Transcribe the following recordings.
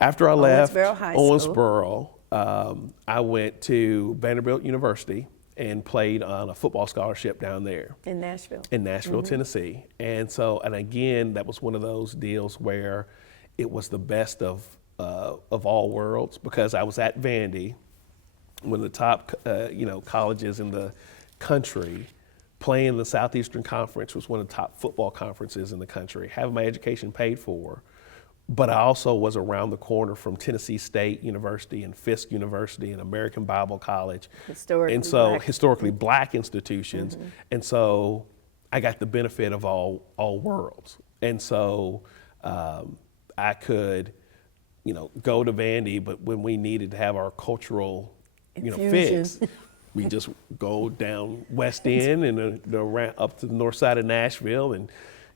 After I left Owensboro High School. Owensboro, I went to Vanderbilt University and played on a football scholarship down there In Nashville. in Nashville, Tennessee. And so, and again, that was one of those deals where it was the best of all worlds, because I was at Vandy, one of the top, colleges in the country, playing the Southeastern Conference, was one of the top football conferences in the country, having my education paid for. But I also was around the corner from Tennessee State University and Fisk University and American Bible College. Historically black institutions. And so I got the benefit of all worlds. And so I could, go to Vandy, but when we needed to have our cultural, fix, we just go down West End and around up to the north side of Nashville, and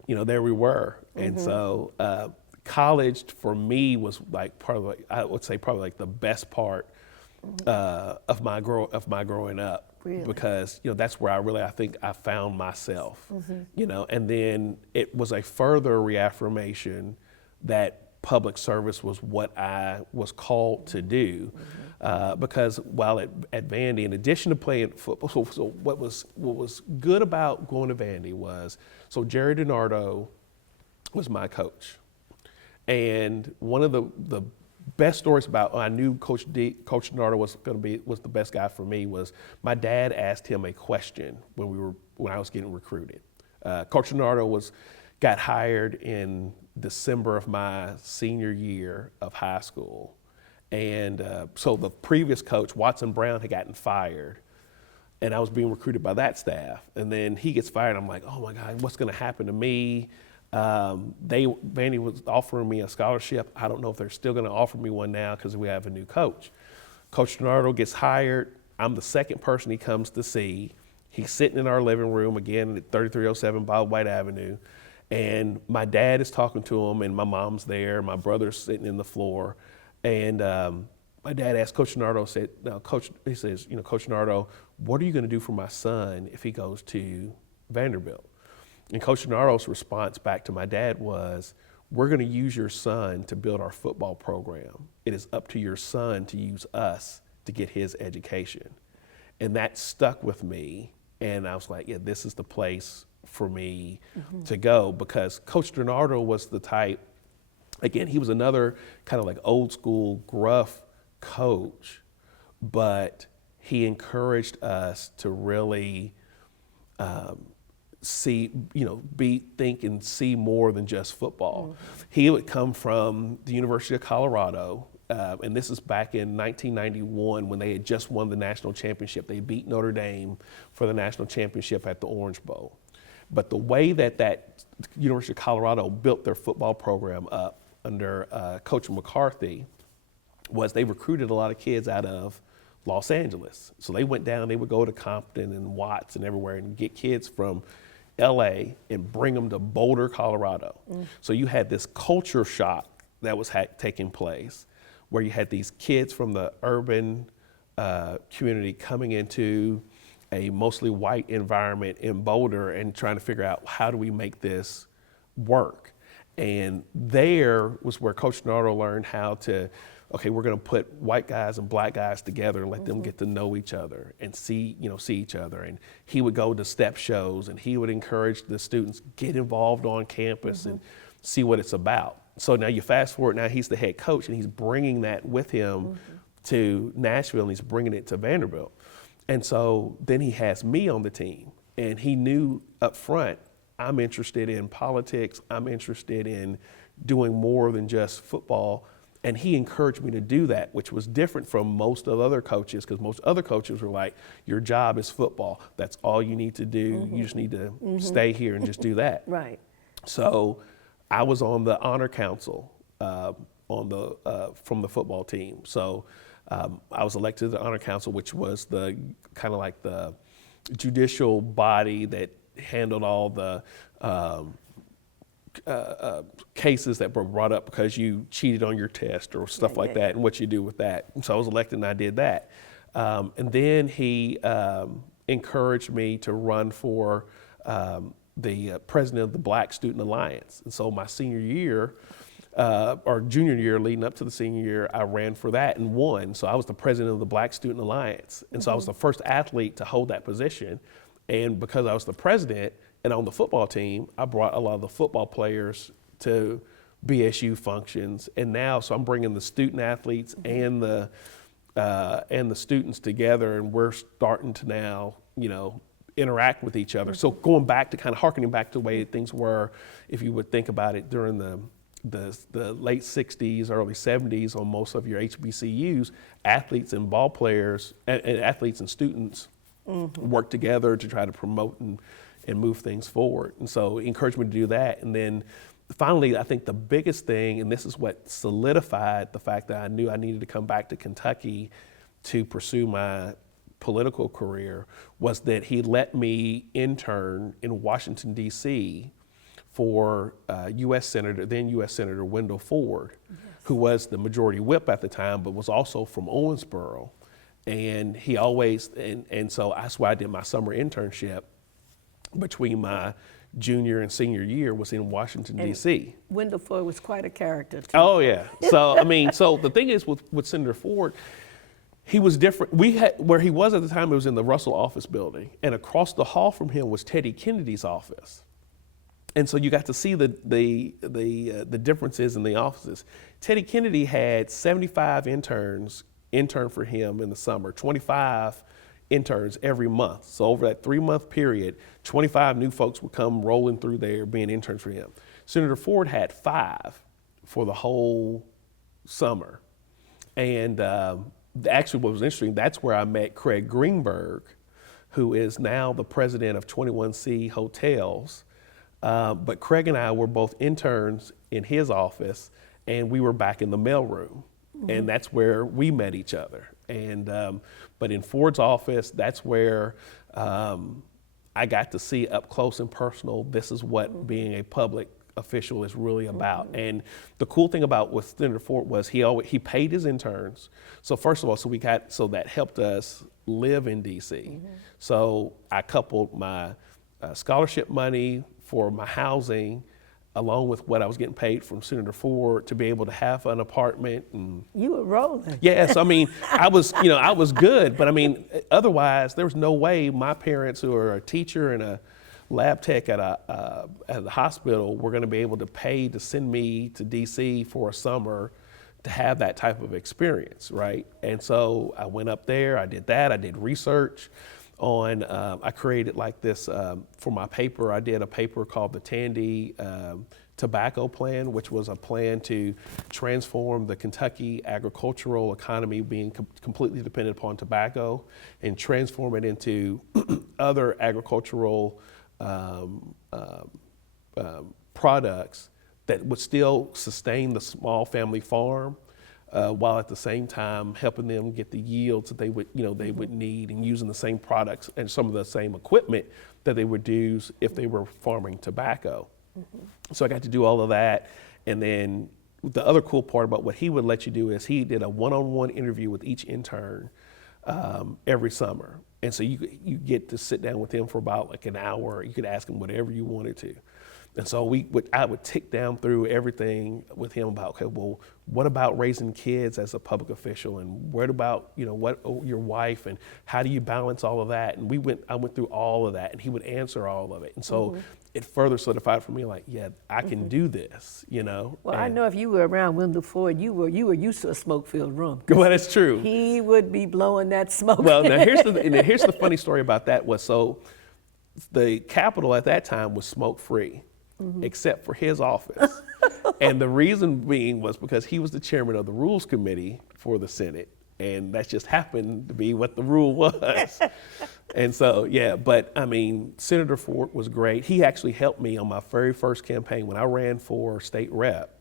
there we were. And so college for me was like I would say probably like the best part of my growing up. Really? Because that's where I think I found myself. And then it was a further reaffirmation that public service was what I was called to do. Because while at Vandy, in addition to playing football, so what was good about going to Vandy was, so Jerry DiNardo was my coach. And one of the best stories about I knew Coach DiNardo was the best guy for me was my dad asked him a question when I was getting recruited. Coach DiNardo got hired in December of my senior year of high school. And so the previous coach, Watson Brown, had gotten fired, and I was being recruited by that staff. And then he gets fired, and I'm like, oh my God, what's gonna happen to me? Vandy was offering me a scholarship. I don't know if they're still gonna offer me one now because we have a new coach. Coach DiNardo gets hired. I'm the second person he comes to see. He's sitting in our living room again at 3307 Bob White Avenue. And my dad is talking to him, and my mom's there. My brother's sitting in the floor. And my dad asked Coach DiNardo, Coach DiNardo, what are you gonna do for my son if he goes to Vanderbilt? And Coach DiNardo's response back to my dad was, we're gonna use your son to build our football program. It is up to your son to use us to get his education. And that stuck with me. And I was like, yeah, this is the place for me to go, because Coach DiNardo was the type, again, he was another kind of like old school gruff coach, but he encouraged us to really think and see more than just football. He would come from the University of Colorado, and this is back in 1991 when they had just won the national championship. They beat Notre Dame for the national championship at the Orange Bowl. But the way that University of Colorado built their football program up under Coach McCarthy was they recruited a lot of kids out of Los Angeles. So they went down, they would go to Compton and Watts and everywhere and get kids from LA and bring them to Boulder, Colorado. So you had this culture shock that was taking place, where you had these kids from the urban community coming into a mostly white environment in Boulder and trying to figure out, how do we make this work? And there was where Coach DiNardo learned how to, okay, we're gonna put white guys and black guys together and let them get to know each other and see each other. And he would go to step shows, and he would encourage the students, get involved on campus and see what it's about. So now you fast forward, now he's the head coach, and he's bringing that with him to Nashville, and he's bringing it to Vanderbilt. And so then he has me on the team, and he knew up front, I'm interested in politics, I'm interested in doing more than just football. And he encouraged me to do that, which was different from most of the other coaches, because most other coaches were like, your job is football. That's all you need to do. You just need to stay here and just do that. Right. So I was on the honor council from the football team. So I was elected to the honor council, which was the kind of like the judicial body that handled all the cases that were brought up because you cheated on your test or stuff like that, and what you do with that. And so I was elected, and I did that. And then he encouraged me to run for the president of the Black Student Alliance. And so my senior year, or junior year leading up to the senior year, I ran for that and won. So I was the president of the Black Student Alliance. And so I was the first athlete to hold that position. And because I was the president and on the football team, I brought a lot of the football players to BSU functions. And now, so I'm bringing the student athletes and the students together, and we're starting to now, interact with each other. So going back to kind of harkening back to the way things were, if you would think about it during the late 60s, early 70s on most of your HBCUs, athletes and ball players and athletes and students work together to try to promote and move things forward. And so he encouraged me to do that. And then finally, I think the biggest thing, and this is what solidified the fact that I knew I needed to come back to Kentucky to pursue my political career, was that he let me intern in Washington, D.C. for then U.S. Senator Wendell Ford, who was the majority whip at the time, but was also from Owensboro. And he always, and so that's why I did my summer internship between my junior and senior year was in Washington, D.C. Wendell Ford was quite a character, too. Oh, yeah. So, so the thing is with Senator Ford, he was different. Where he was at the time, it was in the Russell office building. And across the hall from him was Teddy Kennedy's office. And so you got to see the differences in the offices. Teddy Kennedy had 75 interns intern for him in the summer, 25 interns every month. So over that 3-month period, 25 new folks would come rolling through there being interns for him. Senator Ford had 5 for the whole summer. And actually what was interesting, that's where I met Craig Greenberg, who is now the president of 21C Hotels. But Craig and I were both interns in his office, and we were back in the mailroom. And that's where we met each other. And but in Ford's office, that's where I got to see up close and personal, this is what being a public official is really about. And the cool thing about with Senator Ford was he paid his interns. So first of all, so that helped us live in DC. So I coupled my scholarship money for my housing along with what I was getting paid from Senator Ford to be able to have an apartment. And you were rolling. Yes, I was good, but otherwise there was no way my parents, who are a teacher and a lab tech at the hospital, were going to be able to pay to send me to DC for a summer to have that type of experience, right? And so I went up there, I did that, I did research on, I created like this, for my paper, I did a paper called the Tandy Tobacco Plan, which was a plan to transform the Kentucky agricultural economy being completely dependent upon tobacco and transform it into other agricultural products that would still sustain the small family farm, while at the same time helping them get the yields that they would need, and using the same products and some of the same equipment that they would use if they were farming tobacco. So I got to do all of that. And then the other cool part about what he would let you do is he did a one-on-one interview with each intern every summer. And so you get to sit down with him for about like an hour. You could ask him whatever you wanted to. And so I would tick down through everything with him about, okay, well, what about raising kids as a public official, and what about, what your wife, and how do you balance all of that? And I went through all of that, and he would answer all of it. And so it further solidified for me, like, yeah, I can do this, Well, I know if you were around Wendell Ford, you were used to a smoke-filled room. Well, that's true. He would be blowing that smoke. Well, now here's the funny story about that was, so the Capitol at that time was smoke-free. Except for his office. And the reason being was because he was the chairman of the Rules Committee for the Senate. And that just happened to be what the rule was. And so, yeah, but Senator Ford was great. He actually helped me on my very first campaign when I ran for state rep.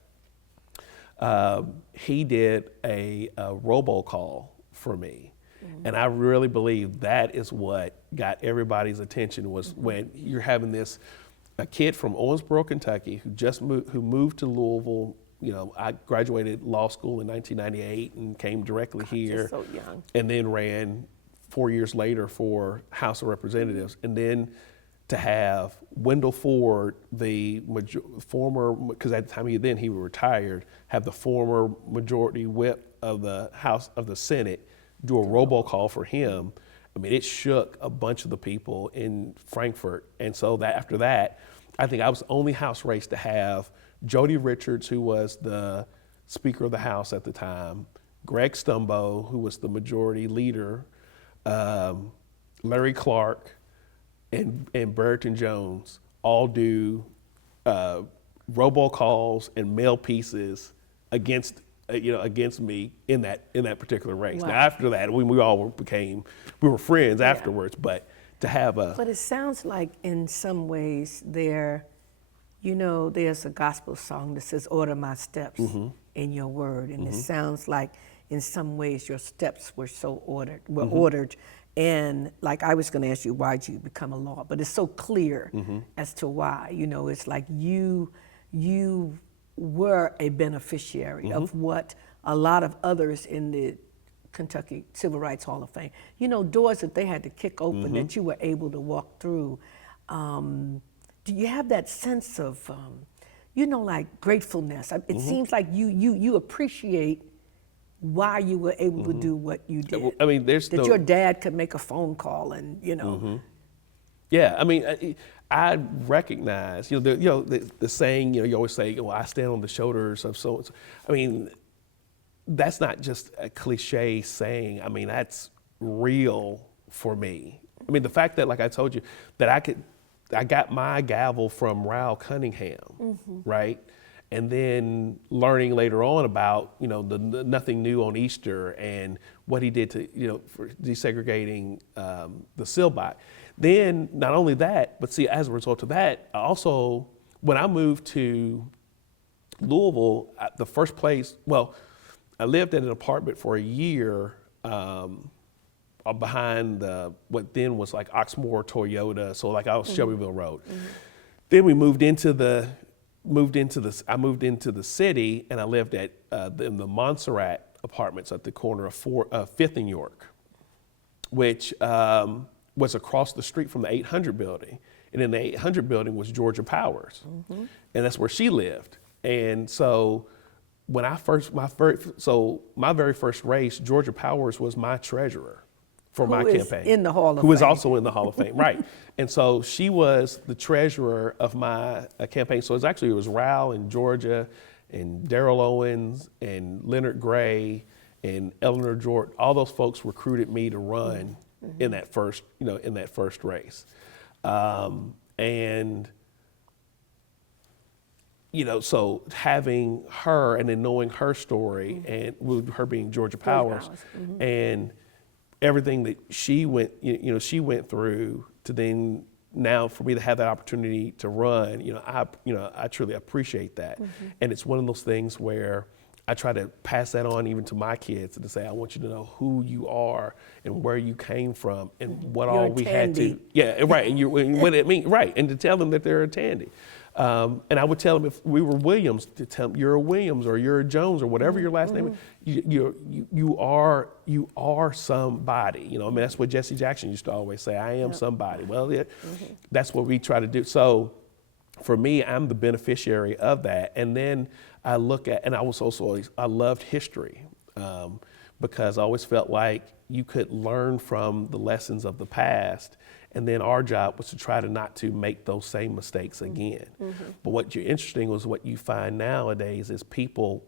He did a robocall for me. And I really believe that is what got everybody's attention, was when you're having a kid from Owensboro, Kentucky, who moved to Louisville. I graduated law school in 1998 and came directly here. So young. And then ran 4 years later for House of Representatives. And then to have Wendell Ford, the former, because at the time he was retired, have the former majority whip of the House of the Senate do a robocall for him. I mean, it shook a bunch of the people in Frankfort. And so that after that, I think I was the only House race to have Jody Richards, who was the Speaker of the House at the time, Greg Stumbo, who was the majority leader, Larry Clark, and Brereton Jones all do robocalls and mail pieces against me in that particular race. Wow. Now after that, we were friends afterwards, but to have a. But it sounds like in some ways there's a gospel song that says, "Order my steps in your word," and it sounds like in some ways your steps were so ordered. And like I was going to ask you, why'd you become a law? But it's so clear as to why. It's like you were a beneficiary of what a lot of others in the Kentucky Civil Rights Hall of Fame, doors that they had to kick open that you were able to walk through. Do you have that sense of, like gratefulness? It seems like you appreciate why you were able to do what you did. I mean, your dad could make a phone call and, Yeah, I mean, I recognize, the saying, you always say, well, I stand on the shoulders of so and so. I mean, that's not just a cliche saying. I mean, that's real for me. I mean, the fact that, like I told you, that I got my gavel from Raul Cunningham, right? And then learning later on about, the Nothing New on Easter and what he did to, for desegregating the Silbot. Then not only that, but see, as a result of that, I also, when I moved to Louisville, the first place, I lived in an apartment for a year behind what then was like Oxmoor Toyota, so like I was Shelbyville Road. Then we moved into the city, and I lived at in the Montserrat apartments at the corner of 5th and York, which was across the street from the 800 building. And in the 800 building was Georgia Powers, and that's where she lived. And so when my very first race, Georgia Powers was my treasurer for my campaign. In the Hall of Fame. Who is also in the Hall of Fame, right. And so she was the treasurer of my campaign. So it was Raul and Georgia and Darrell Owens and Leonard Gray and Eleanor Jordan. All those folks recruited me to run in that first race. So having her and then knowing her story and with her being Georgia Powers and everything that she went through to then now for me to have that opportunity to run, I truly appreciate that. And it's one of those things where I try to pass that on even to my kids and to say, I want you to know who you are and where you came from and what all we had to. Yeah, right. And what it means, right. And to tell them that they're a Tandy. And I would tell them if we were Williams, to tell them you're a Williams or you're a Jones or whatever your last name is, you are somebody. That's what Jesse Jackson used to always say, I am somebody. Well, that's what we try to do. So for me, I'm the beneficiary of that. And then I look at, and I loved history because I always felt like you could learn from the lessons of the past. And then our job was to try to not to make those same mistakes again. But what you're interesting was what you find nowadays is people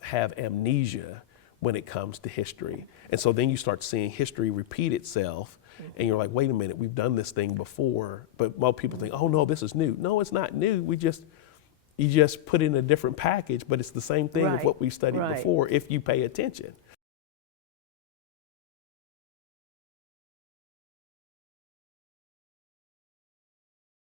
have amnesia when it comes to history. And so then you start seeing history repeat itself and you're like, wait a minute, we've done this thing before. But most people think, oh no, this is new. No, it's not new. You just put it in a different package, but it's the same thing of what we studied before if you pay attention.